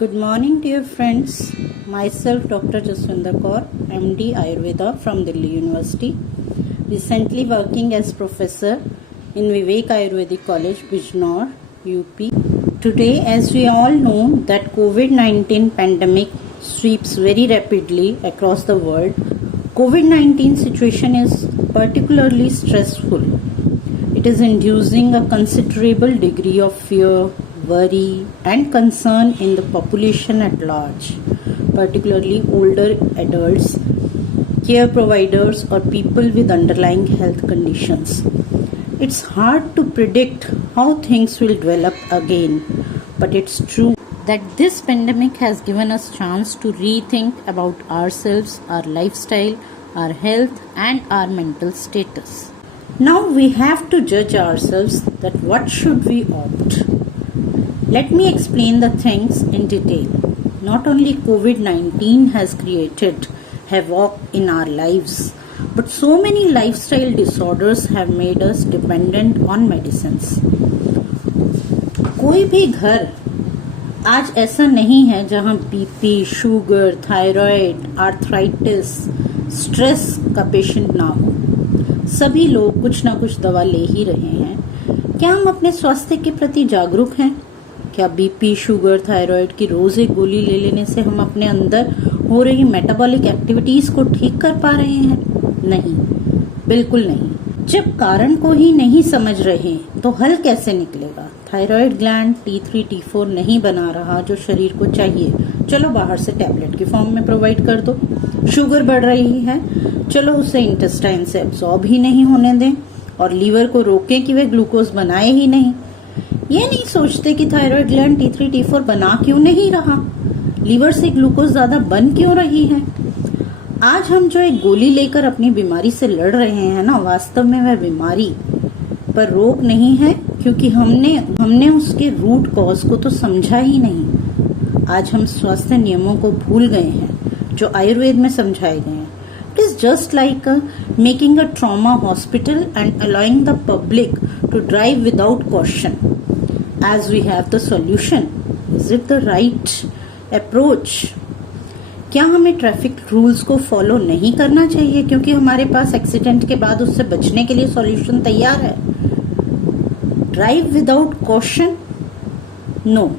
Good morning, dear friends. Myself, Dr. Jaswinder Kaur, MD Ayurveda from Delhi University, recently working as professor in Vivek Ayurvedic College, Bijnor, UP. Today, as we all know, that COVID-19 pandemic sweeps very rapidly across the world. COVID-19 situation is particularly stressful. It is inducing a considerable degree of fear, worry and concern in the population at large, particularly older adults, care providers or people with underlying health conditions. It's hard to predict how things will develop again, but it's true that this pandemic has given us chance to rethink about ourselves, our lifestyle, our health and our mental status. Now we have to judge ourselves that what should we opt. Let me explain the things in detail. Not only COVID-19 has created havoc in our lives, but so many lifestyle disorders have made us dependent on medicines. कोई भी घर आज ऐसा नहीं है जहां BP, sugar, thyroid, arthritis, stress का patient ना हो. सभी लोग कुछ ना कुछ दवा ले ही रहे हैं. क्या हम अपने स्वास्थ्य के प्रति जागरूक हैं? क्या बीपी, शुगर, थायराइड की रोज एक गोली ले लेने से हम अपने अंदर हो रही मेटाबॉलिक एक्टिविटीज को ठीक कर पा रहे हैं? नहीं, बिल्कुल नहीं. जब कारण को ही नहीं समझ रहे तो हल कैसे निकलेगा? थायराइड ग्लैंड T3 T4 नहीं बना रहा जो शरीर को चाहिए, चलो बाहर से टैबलेट की फॉर्म में प्रोवाइड कर दो. शुगर बढ़ रही है, चलो उसे इंटेस्टाइन से एब्जॉर्ब ही नहीं होने दें और लीवर को रोकें कि वे ग्लूकोज बनाए ही नहीं. ये नहीं सोचते कि थायराइड ग्लैंड T3 T4 बना क्यों नहीं रहा, लीवर से ग्लूकोज ज्यादा बन क्यों रही है. आज हम जो एक गोली लेकर अपनी बीमारी से लड़ रहे हैं ना, वास्तव में वह बीमारी पर रोग नहीं है, क्योंकि हमने उसके रूट कॉज को तो समझा ही नहीं. आज हम स्वास्थ्य नियमों को भूल गए हैं जो आयुर्वेद में समझाए गए हैं. It is just like making a trauma hospital and allowing the public to drive without caution as we have the solution. Is it the right approach? क्या हमें ट्रैफिक रूल्स को फॉलो नहीं करना चाहिए क्योंकि हमारे पास एक्सीडेंट के बाद उससे बचने के लिए सॉल्यूशन तैयार है? Drive without caution? नो,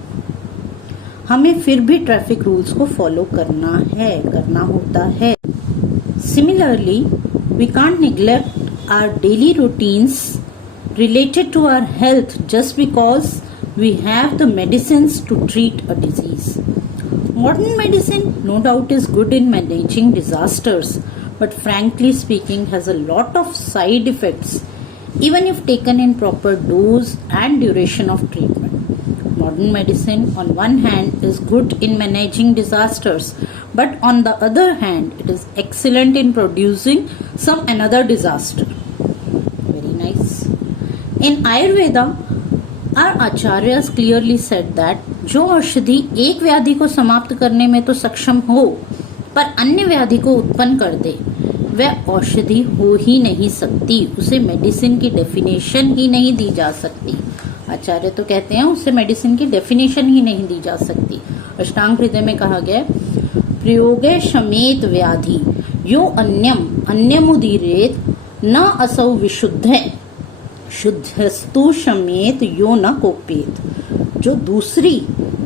हमें फिर भी ट्रैफिक रूल्स को फॉलो करना होता है. Similarly, we can't neglect our daily routines related to our health just because we have the medicines to treat a disease. Modern medicine no doubt is good in managing disasters, but frankly speaking has a lot of side effects even if taken in proper dose and duration of treatment. Modern medicine on one hand is good in managing disasters, but on the other hand it is excellent in producing some another disaster. Very nice. In Ayurveda, our acharyas clearly said that जो औषधि एक व्याधि को समाप्त करने में तो सक्षम हो पर अन्य व्याधि को उत्पन्न कर दे, वह औषधि हो ही नहीं सकती. उसे मेडिसिन की डेफिनेशन ही नहीं दी जा सकती. आचार्य तो कहते हैं उसे मेडिसिन की डेफिनेशन ही नहीं दी जा सकती. अष्टांग हृदय में कहा गया, प्रयोगे शमेत व्याधि यो अन्यमुदीरेत न असौ विशुद्ध शुद्धस्तु शमेत यो न कोपेत. जो दूसरी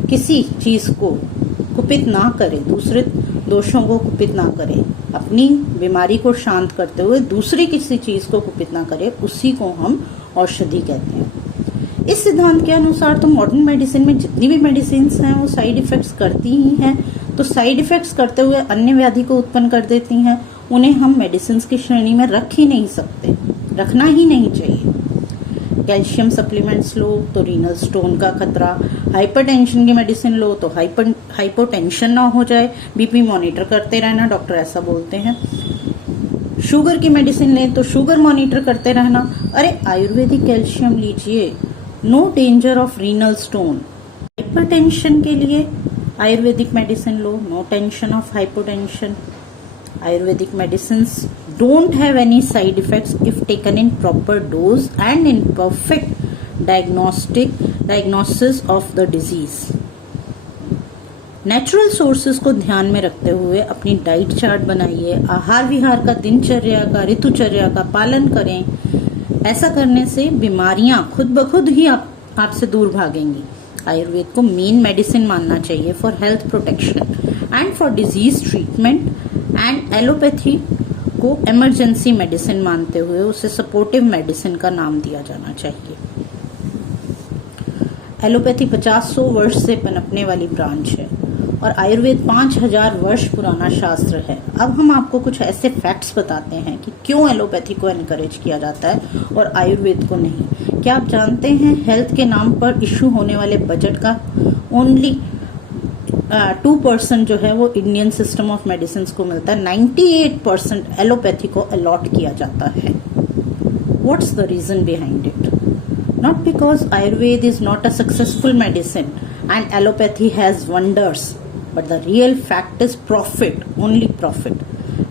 किसी चीज को कुपित ना करे, दूसरे दोषों को कुपित ना करे, अपनी बीमारी को शांत करते हुए दूसरी किसी चीज को कुपित ना करे, उसी को हम औषधि कहते हैं. इस सिद्धांत के अनुसार तो मॉडर्न मेडिसिन में जितनी भी मेडिसिन हैं वो साइड इफेक्ट्स करती ही हैं, तो साइड इफेक्ट्स करते हुए अन्य व्याधि को उत्पन्न कर देती हैं. उन्हें हम मेडिसिन की श्रेणी में रख ही नहीं सकते, रखना ही नहीं चाहिए. कैल्शियम सप्लीमेंट्स लो तो रीनल स्टोन का खतरा, हाइपरटेंशन की मेडिसिन लो तो हाइपोटेंशन ना हो जाए, बीपी मॉनिटर करते रहना, डॉक्टर ऐसा बोलते हैं. शुगर की मेडिसिन लें तो शुगर मॉनिटर करते रहना. अरे आयुर्वेदिक कैल्शियम लीजिए, no danger of renal stone. Hypertension के लिए आयुर्वेदिक मेडिसिन लो, no tension of hypotension. Ayurvedic medicines don't have any side effects if taken in proper dose and in perfect diagnosis of the disease. Natural sources को ध्यान में रखते हुए अपनी diet chart बनाइए, आहार विहार का, दिनचर्या का, ऋतुचर्या का पालन करें। ऐसा करने से बीमारियां खुद ब खुद ही आपसे दूर भागेंगी। आयुर्वेद को मेन मेडिसिन मानना चाहिए for health protection and for disease treatment, and allopathy को इमरजेंसी मेडिसिन मानते हुए उसे सपोर्टिव मेडिसिन का नाम दिया जाना चाहिए। एलोपैथी 50-100 वर्ष से पनपने वाली ब्रांच है और आयुर्वेद 5000 वर्ष पुराना शास्त्र है। अब हम आपको कुछ ऐसे फैक्ट्स बताते हैं कि क्यों एलोपैथी को एनकरेज किया जाता है और आयुर्वेद को नहीं। क्या आप जानते हैं हेल्थ के नाम पर इशू होने वाले बजट का ओनली 2% जो है वो इंडियन सिस्टम ऑफ मेडिसिन को मिलता है। 98% एलोपैथी को अलॉट किया जाता है। What's the reason behind it? Not because Ayurveda is not a successful medicine and allopathy has wonders, but the real fact is profit, only profit.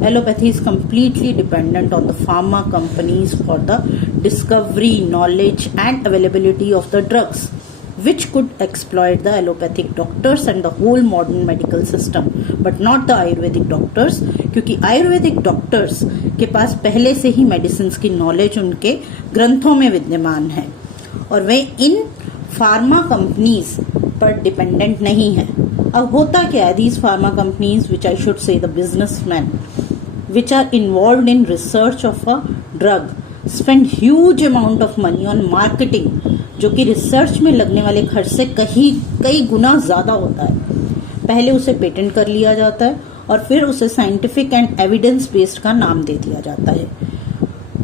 Allopathy is completely dependent on the pharma companies for the discovery, knowledge and availability of the drugs, which could exploit the allopathic doctors and the whole modern medical system, but not the Ayurvedic doctors, क्योंकि Ayurvedic doctors के पास पहले से ही medicine की knowledge उनके ग्रंथों में विद्यमान है और वे इन फार्मा कंपनीज पर डिपेंडेंट नहीं है। अब होता क्या है, these pharma companies which I should say the businessman which are involved in research of a drug spend huge amount of money on marketing, जो कि रिसर्च में लगने वाले खर्च से कई गुना ज्यादा होता है। पहले उसे पेटेंट कर लिया जाता है और फिर उसे साइंटिफिक एंड एविडेंस बेस्ड का नाम दे दिया जाता है।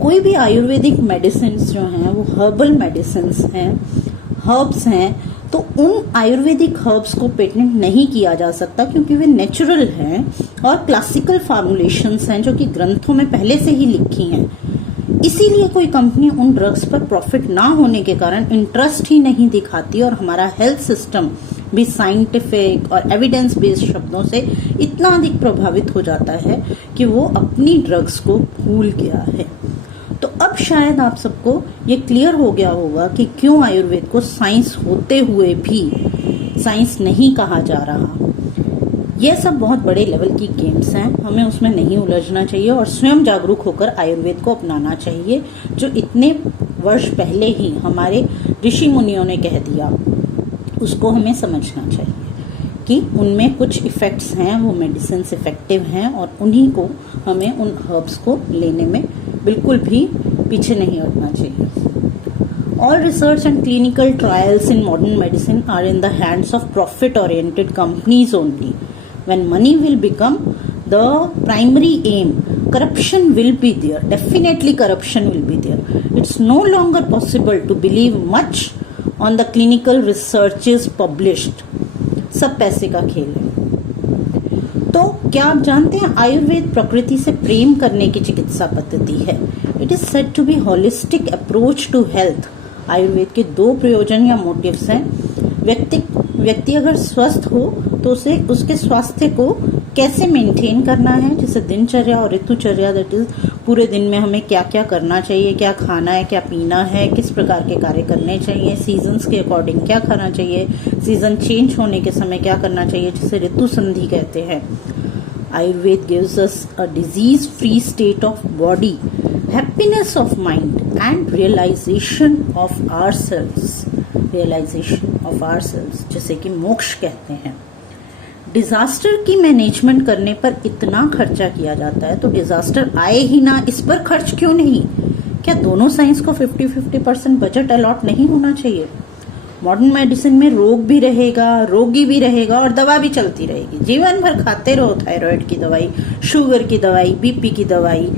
कोई भी आयुर्वेदिक मेडिसिन जो हैं वो हर्बल मेडिसिन हैं, हर्ब्स हैं, तो उन आयुर्वेदिक हर्ब्स को पेटेंट नहीं किया जा सकता क्योंकि वे नेचुरल हैं और क्लासिकल फार्मुलेशंस हैं जो कि ग्रंथों में पहले से ही लिखी हैं। इसीलिए कोई कंपनी उन ड्रग्स पर प्रॉफिट ना होने के कारण इंटरेस्ट ही नहीं दिखाती और हमारा हेल्थ सिस्टम भी साइंटिफिक और एविडेंस बेस्ड शब्दों से इतना अधिक प्रभावित हो जाता है कि वो अपनी ड्रग्स को भूल गया है। तो अब शायद आप सबको ये क्लियर हो गया होगा कि क्यों आयुर्वेद को साइंस होते हुए भी साइंस नहीं कहा जा रहा। ये सब बहुत बड़े लेवल की गेम्स हैं, हमें उसमें नहीं उलझना चाहिए और स्वयं जागरूक होकर आयुर्वेद को अपनाना चाहिए, जो इतने वर्ष पहले ही हमारे ऋषि मुनियों ने कह दिया। उसको हमें समझना चाहिए कि उनमें कुछ इफेक्ट्स हैं, वो मेडिसिन इफेक्टिव हैं और उन्हीं को हमें उन हर्ब्स को लेने में बिल्कुल भी पीछे नहीं हटना चाहिए। All research and clinical trials in modern medicine are in the hands of profit-oriented companies only. When money will become the primary aim, corruption will be there. Definitely corruption will be there. It's no longer possible to believe much on the clinical researches published. सब पैसे का खेल है। तो क्या आप जानते हैं आयुर्वेद प्रकृति से प्रेम करने की चिकित्सा पद्धति है। It is said to be holistic approach to health. Ayurveda के 2 प्रयोजन या मोटिव्स हैं। व्यक्ति अगर स्वस्थ हो तो उसे उसके स्वास्थ्य को कैसे मेंटेन करना है, जैसे दिनचर्या और ऋतुचर्या, दैट इज पूरे दिन में हमें क्या क्या करना चाहिए, क्या खाना है, क्या पीना है, किस प्रकार के कार्य करने चाहिए, सीजन्स के अकॉर्डिंग क्या खाना चाहिए, सीजन चेंज होने के समय क्या करना चाहिए, जिसे ऋतु संधि कहते हैं। Ayurveda gives us a disease free state of body, happiness of mind and realization of ourselves, जैसे कि मोक्ष कहते हैं। डिजास्टर की मैनेजमेंट करने पर इतना खर्चा किया जाता है तो डिजास्टर आए ही ना, इस पर खर्च क्यों नहीं? क्या दोनों साइंस को 50-50% बजट अलॉट नहीं होना चाहिए? मॉडर्न मेडिसिन में रोग भी रहेगा, रोगी भी रहेगा और दवा भी चलती रहेगी। जीवन भर खाते रहो थायराइड की दवाई, शुगर की दवाई, बीपी की दवाई।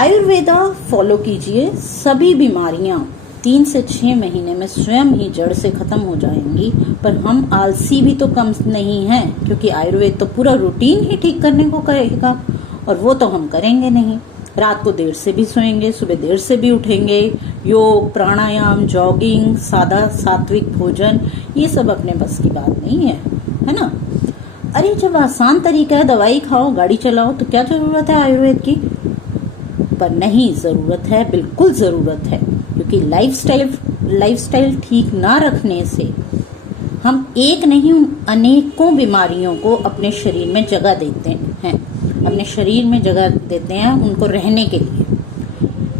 आयुर्वेदा फॉलो कीजिए, सभी बीमारियां 3 से 6 महीने में स्वयं ही जड़ से खत्म हो जाएंगी। पर हम आलसी भी तो कम नहीं हैं, क्योंकि आयुर्वेद तो पूरा रूटीन ही ठीक करने को कहेगा और वो तो हम करेंगे नहीं। रात को देर से भी सोएंगे, सुबह देर से भी उठेंगे। योग, प्राणायाम, जॉगिंग, सादा सात्विक भोजन, ये सब अपने बस की बात नहीं है ना। अरे जब आसान तरीका है दवाई खाओ, गाड़ी चलाओ, तो क्या जरूरत है आयुर्वेद की? पर नहीं, जरूरत है, बिल्कुल जरूरत है, क्योंकि लाइफस्टाइल ठीक ना रखने से हम एक नहीं अनेकों बीमारियों को अपने शरीर में जगह देते हैं, अपने शरीर में जगह देते हैं उनको रहने के लिए।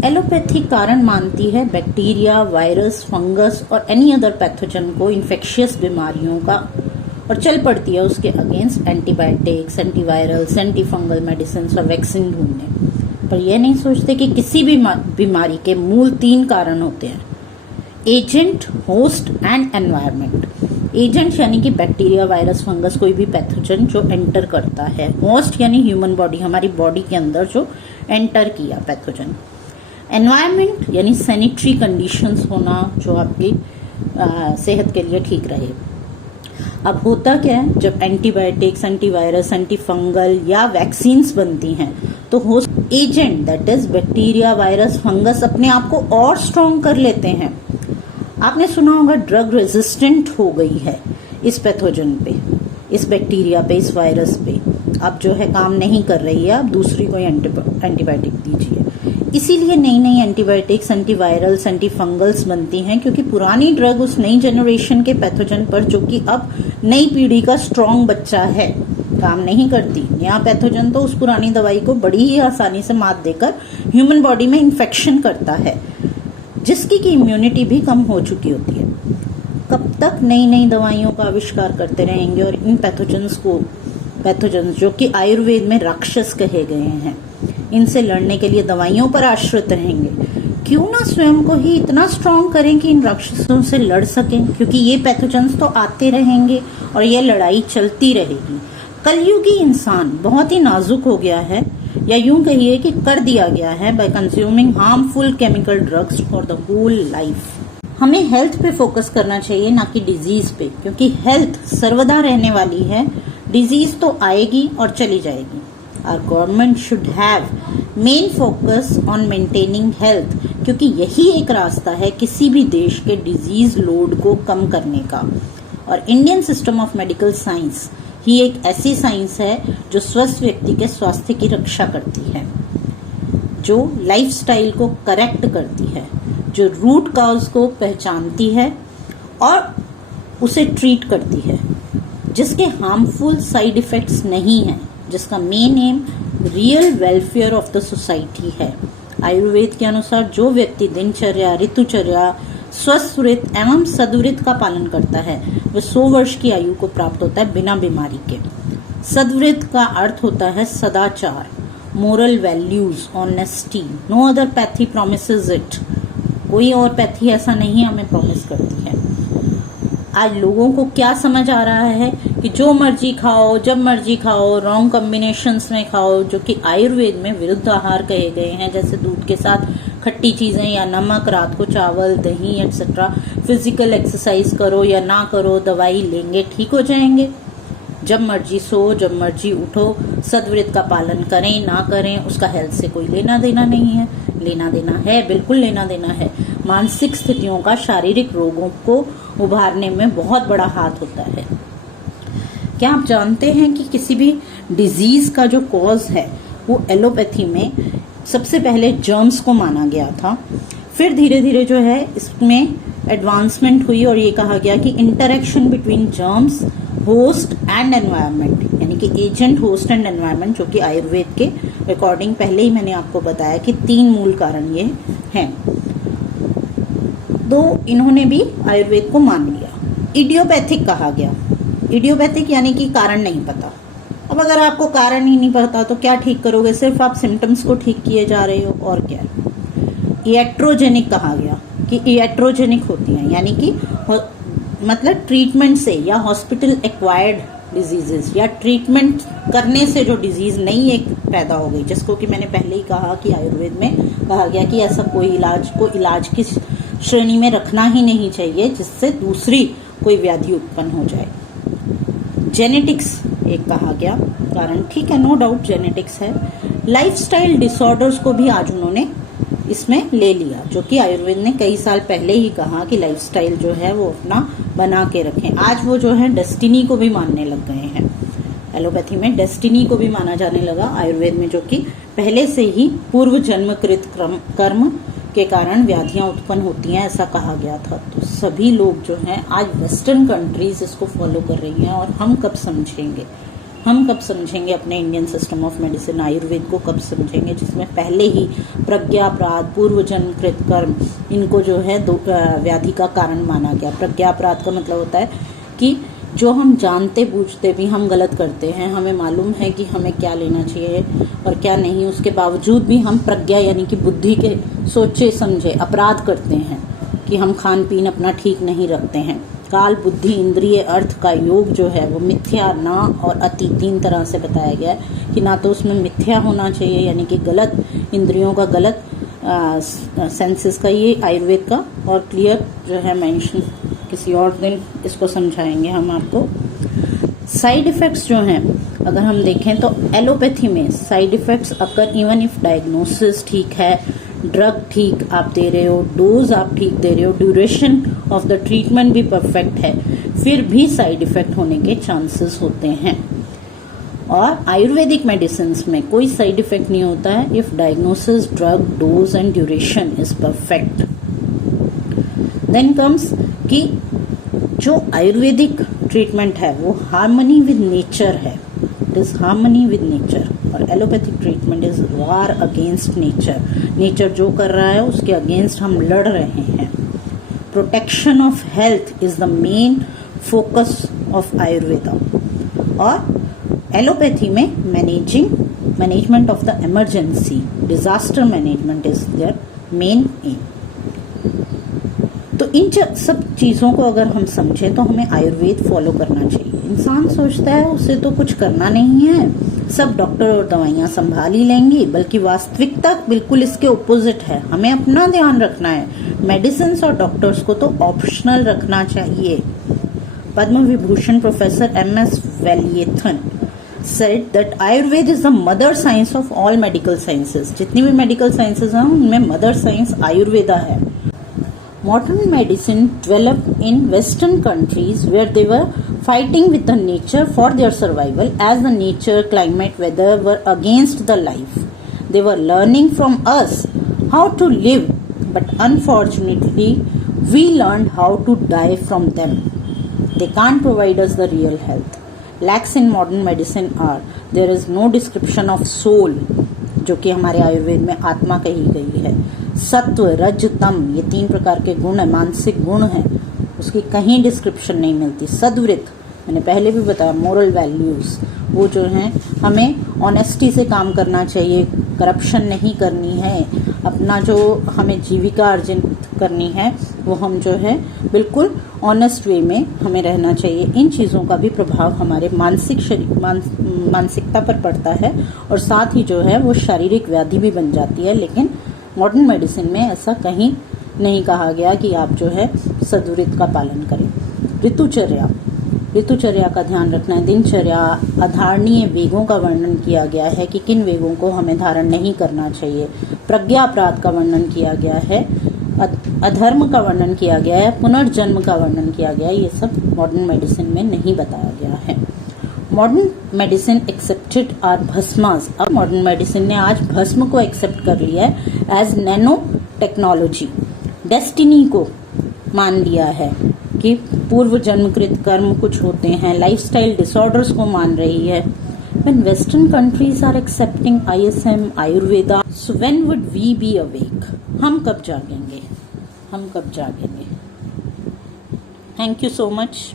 एलोपैथी कारण मानती है बैक्टीरिया, वायरस, फंगस और एनी अदर पैथोजन को इन्फेक्शियस बीमारियों का, और चल पड़ती है उसके against antibiotics, antivirals, antifungal medicine और वैक्सीन ढूंढने। पर यह नहीं सोचते कि किसी भी बीमारी के मूल 3 कारण होते हैं: agent, host and environment. Agent यानी कि बैक्टीरिया, वायरस, फंगस, कोई भी पैथोजन जो एंटर करता है। होस्ट यानी ह्यूमन बॉडी, हमारी बॉडी के अंदर जो एंटर किया पैथोजन। एनवायरनमेंट यानी सैनिटरी कंडीशंस होना जो आपकी सेहत के लिए ठीक रहे। अब होता क्या है, जब एंटीबायोटिक्स, एंटीवायरस, एंटीफंगल या वैक्सीन्स बनती हैं तो host agent that is bacteria, virus, fungus अपने आप को और स्ट्रॉन्ग कर लेते हैं। आपने सुना होगा ड्रग रेजिस्टेंट हो गई है इस पैथोजन पे, इस बैक्टीरिया पे, इस वायरस पे, अब जो है काम नहीं कर रही है, अब दूसरी कोई एंटीबायोटिक दीजिए। इसीलिए नई नई एंटीबायोटिक्स, एंटीवायरल्स, एंटीफंगल्स बनती हैं, क्योंकि पुरानी ड्रग उस नई जनरेशन के पैथोजन पर, जो कि अब नई पीढ़ी का स्ट्रॉन्ग बच्चा है, काम नहीं करती। नया पैथोजन तो उस पुरानी दवाई को बड़ी ही आसानी से मात देकर ह्यूमन बॉडी में इन्फेक्शन करता है, जिसकी की इम्यूनिटी भी कम हो चुकी होती है। कब तक नई नई दवाइयों का आविष्कार करते रहेंगे और इन पैथोजन्स जो कि आयुर्वेद में राक्षस कहे गए हैं, इनसे लड़ने के लिए दवाइयों पर आश्रित रहेंगे? क्यों ना स्वयं को ही इतना स्ट्रांग करें कि इन राक्षसों से लड़ सकें, क्योंकि ये पैथोजन्स तो आते रहेंगे और ये लड़ाई चलती रहेगी। कलयुगी इंसान बहुत ही नाजुक हो गया है, या यूं कहिए कि कर दिया गया है by consuming harmful chemical drugs for the whole life. हमें हेल्थ पे फोकस करना चाहिए, ना कि डिजीज पे, क्योंकि हेल्थ सर्वदा रहने वाली है, डिजीज तो आएगी और चली जाएगी। Our government should have main focus on maintaining health, क्योंकि यही एक रास्ता है किसी भी देश के डिजीज लोड को कम करने का। और Indian system of medical science ही एक ऐसी साइंस है जो स्वस्थ व्यक्ति के स्वास्थ्य की रक्षा करती है, जो लाइफस्टाइल को करेक्ट करती है, जो रूट कॉज को पहचानती है और उसे ट्रीट करती है, जिसके हार्मफुल साइड इफेक्ट्स नहीं हैं, जिसका main M real welfare of the society है। आयुर्वेद के अनुसार जो व्यक्ति दिनचर्या, ऋतुचर्या, स्वस्थ एवं सदवृत का पालन करता है वह 100 वर्ष की आयु को प्राप्त होता है बिना बीमारी के। सदवृत का अर्थ होता है सदाचार, moral values, honesty. No other pathy promises it. कोई और पैथी ऐसा नहीं हमें प्रॉमिस करती है। आज लोगों को क्या समझ आ रहा है कि जो मर्जी खाओ, जब मर्जी खाओ, रॉन्ग कॉम्बिनेशंस में खाओ, जो कि आयुर्वेद में विरुद्ध आहार कहे गए हैं, जैसे दूध के साथ खट्टी चीजें या नमक, रात को चावल, दही एक्सेट्रा। फिजिकल एक्सरसाइज करो या ना करो, दवाई लेंगे ठीक हो जाएंगे। जब मर्जी सो, जब मर्जी उठो, सदवृत का पालन करें ना करें उसका हेल्थ से कोई लेना देना नहीं है। लेना देना है, बिल्कुल लेना देना है। मानसिक स्थितियों का शारीरिक रोगों को उभारने में बहुत बड़ा हाथ होता है। क्या आप जानते हैं कि किसी भी डिजीज का जो कॉज है वो एलोपैथी में सबसे पहले जर्म्स को माना गया था, फिर धीरे धीरे जो है इसमें एडवांसमेंट हुई और ये कहा गया कि interaction between germs, host and environment, यानी कि एजेंट, होस्ट एंड एनवायरनमेंट, जो कि आयुर्वेद के अकॉर्डिंग पहले ही मैंने आपको बताया कि 3 मूल कारण ये हैं। तो इन्होंने भी आयुर्वेद को मान लिया। इडियोपैथिक कहा गया। इडियोपैथिक यानी कि कारण नहीं पता। अब अगर आपको कारण ही नहीं पता तो क्या ठीक करोगे? सिर्फ आप सिम्टम्स को ठीक किए जा रहे हो और क्या। इएट्रोजेनिक कहा गया कि इएट्रोजेनिक होती हैं, यानी कि मतलब ट्रीटमेंट से या हॉस्पिटल एक्वायर्ड डिजीजेस या ट्रीटमेंट करने से जो डिजीज नई एक पैदा हो गई, जिसको कि मैंने पहले ही कहा कि आयुर्वेद में कहा गया कि ऐसा कोई इलाज की श्रेणी में रखना ही नहीं चाहिए जिससे दूसरी कोई व्याधि उत्पन्न हो जाए। जेनेटिक्स एक कहा गया कारण, ठीक है, नो डाउट जेनेटिक्स है। लाइफस्टाइल डिसऑर्डर्स को भी आज उन्होंने इसमें ले लिया, जो कि आयुर्वेद ने कई साल पहले ही कहा कि लाइफस्टाइल जो है वो अपना बना के रखें। आज वो जो है डेस्टिनी को भी मानने लग गए हैं। एलोपैथी में डेस्टिनी को भी माना जाने लगा, आयुर्वेद में जो कि पहले से ही पूर्व जन्मकृत कर्म के कारण व्याधियां उत्पन्न होती हैं, ऐसा कहा गया था। तो सभी लोग जो हैं आज वेस्टर्न कंट्रीज इसको फॉलो कर रही हैं, और हम कब समझेंगे अपने Indian system of medicine Ayurveda को कब समझेंगे, जिसमें पहले ही प्रज्ञापराध, पूर्व जन्म कृत कर्म, इनको जो है व्याधि का कारण माना गया। प्रज्ञापराध का मतलब होता है कि जो हम जानते बूझते भी हम गलत करते हैं, हमें मालूम है कि हमें क्या लेना चाहिए और क्या नहीं, उसके बावजूद भी हम प्रज्ञा यानी कि बुद्धि के सोचे समझे अपराध करते हैं कि हम खान पीन अपना ठीक नहीं रखते हैं। काल, बुद्धि, इंद्रिय, अर्थ का योग जो है वो मिथ्या, ना और अति 3 तरह से बताया गया है कि ना तो उसमें मिथ्या होना चाहिए यानी कि गलत इंद्रियों का, गलत सेंसेस का, ये आयुर्वेद का, और क्लियर जो है मेंशन किसी और दिन इसको समझाएंगे हम आपको। साइड इफेक्ट्स जो हैं अगर हम देखें तो एलोपैथी में side effects occur even if diagnosis ठीक है, ड्रग ठीक आप दे रहे हो, डोज आप ठीक दे रहे हो, ड्यूरेशन ऑफ द ट्रीटमेंट भी परफेक्ट है, फिर भी साइड इफेक्ट होने के चांसेस होते हैं। और आयुर्वेदिक मेडिसिन में कोई साइड इफेक्ट नहीं होता है if diagnosis, drug, dose and duration is perfect. Then comes कि जो आयुर्वेदिक ट्रीटमेंट है वो हार्मनी विद नेचर है, it is harmony with nature, और allopathic treatment is war against nature. Nature जो कर रहा है उसके अगेंस्ट हम लड़ रहे हैं। Protection of health is the main focus of Ayurveda, और एलोपैथी में management of the emergency, disaster management is their main aim. तो इन सब चीज़ों को अगर हम समझें तो हमें आयुर्वेद फॉलो करना चाहिए। इंसान सोचता है उसे तो कुछ करना नहीं है, सब डॉक्टर और दवाइयाँ संभाल ही लेंगी, बल्कि वास्तविकता बिल्कुल इसके ओपोजिट है। हमें अपना ध्यान रखना है, मेडिसिन और डॉक्टर्स को तो ऑप्शनल रखना चाहिए। Padma Vibhushan professor MS Valiathan said that Ayurveda is the mother science of all medical sciences। जितनी भी मेडिकल साइंसेज हैं उनमें मदर साइंस आयुर्वेदा है। Modern medicine developed in Western countries where they were fighting with the nature for their survival, as the nature, climate, weather were against the life. They were learning from us how to live, but unfortunately we learned how to die from them. They can't provide us the real health. Lacks in modern medicine are there is no description of soul, जो कि हमारे आयुर्वेद में आत्मा कही गई है। सत्व, रज, तम, ये 3 प्रकार के गुण है, मानसिक गुण है, उसकी कहीं डिस्क्रिप्शन नहीं मिलती। सद्वृत, मैंने पहले भी बताया, मोरल वैल्यूज, वो जो हैं हमें ऑनेस्टी से काम करना चाहिए, करप्शन नहीं करनी है, अपना जो हमें जीविका अर्जित करनी है वो हम जो है बिल्कुल ऑनेस्ट वे में हमें रहना चाहिए। इन चीज़ों का भी प्रभाव हमारे मानसिकता पर पड़ता है, और साथ ही जो है वो शारीरिक व्याधि भी बन जाती है। लेकिन मॉडर्न मेडिसिन में ऐसा कहीं नहीं कहा गया कि आप जो है सदुरित का पालन करें। ऋतुचर्या का ध्यान रखना है। दिनचर्या, अधारणीय वेगों का वर्णन किया गया है कि किन वेगों को हमें धारण नहीं करना चाहिए। प्रज्ञा अपराध का वर्णन किया गया है, अधर्म का वर्णन किया गया है, पुनर्जन्म का वर्णन किया गया है। ये सब मॉडर्न मेडिसिन में नहीं बताया गया है। Modern medicine accepted are bhasmas. अब मॉडर्न मेडिसिन ने आज भस्म को एक्सेप्ट कर लिया है एज नैनो टेक्नोलॉजी। डेस्टिनी को मान लिया है कि पूर्व जन्मकृत कर्म कुछ होते हैं। लाइफस्टाइल डिसऑर्डर्स को मान रही है। When Western countries are accepting ISM, Ayurveda, so when would we be awake? हम कब जागेंगे? Thank you so much.